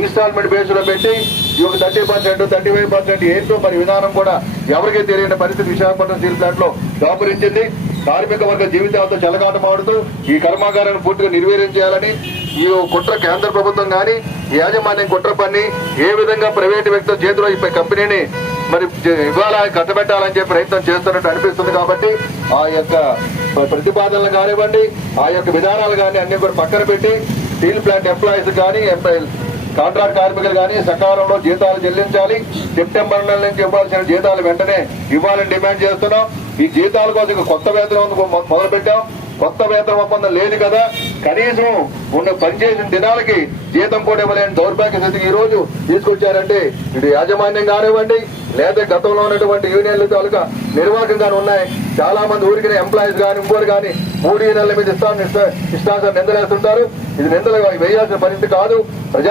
Instalment బేస్లో పెట్టి ఈ ఒక thirty percent thirty five percent ఏంటో మరి విధానం కూడా ఎవరికీ తెలియని పరిస్థితి విశాఖపట్నం స్టీల్ ప్లాంట్లో దాపురించింది. కార్మిక వర్గ జీవితాలతో చెలగాటమాడుతూ ఈ కర్మాగారాన్ని పూర్తిగా నిర్వీర్యం చేయాలని ఈ కుట్ర కేంద్ర ప్రభుత్వం కానీ యాజమాన్యం కుట్ర పన్ని ఏ విధంగా ప్రైవేటు వ్యక్తుల చేతిలో ఈ కంపెనీని మరి ఇవాళ కట్టబెట్టాలని చెప్పి ప్రయత్నం చేస్తున్నట్టు అనిపిస్తుంది కాబట్టి ఆ యొక్క ప్రతిపాదనలు కానివ్వండి ఆ యొక్క విధానాలు కానీ అన్ని కూడా పక్కన పెట్టి స్టీల్ ప్లాంట్ ఎంప్లాయీస్ కానీ కాంట్రాక్ట్ కార్మికులు కానీ సకాలంలో జీతాలు చెల్లించాలి. సెప్టెంబర్ నెల నుంచి ఇవ్వాల్సిన జీతాలు వెంటనే ఇవ్వాలని డిమాండ్ చేస్తున్నాం. ఈ జీతాల కోసం కొత్త వేతనం మొదలు పెట్టాం కొత్త వేతన ఒప్పందం లేదు కదా. కనీసం ఉన్న పనిచేసిన దినాలకి జీతం కూడా ఇవ్వలేని దౌర్భాగ్య స్థితికి ఈ రోజు తీసుకొచ్చారంటే ఇటు యాజమాన్యం కానివ్వండి లేదా గతంలో ఉన్నటువంటి యూనియన్లు తాలూకా నిర్వాహకంగానే ఉన్నాయి. చాలా మంది ఊరికి ఎంప్లాయీస్ కానీ ఇంకోరు కానీ మూడు నెలల మీద ఇస్తాను ఇష్టానుసారం నిందలేస్తుంటారు ఇది నిందలు వేయాల్సిన పరిస్థితి కాదు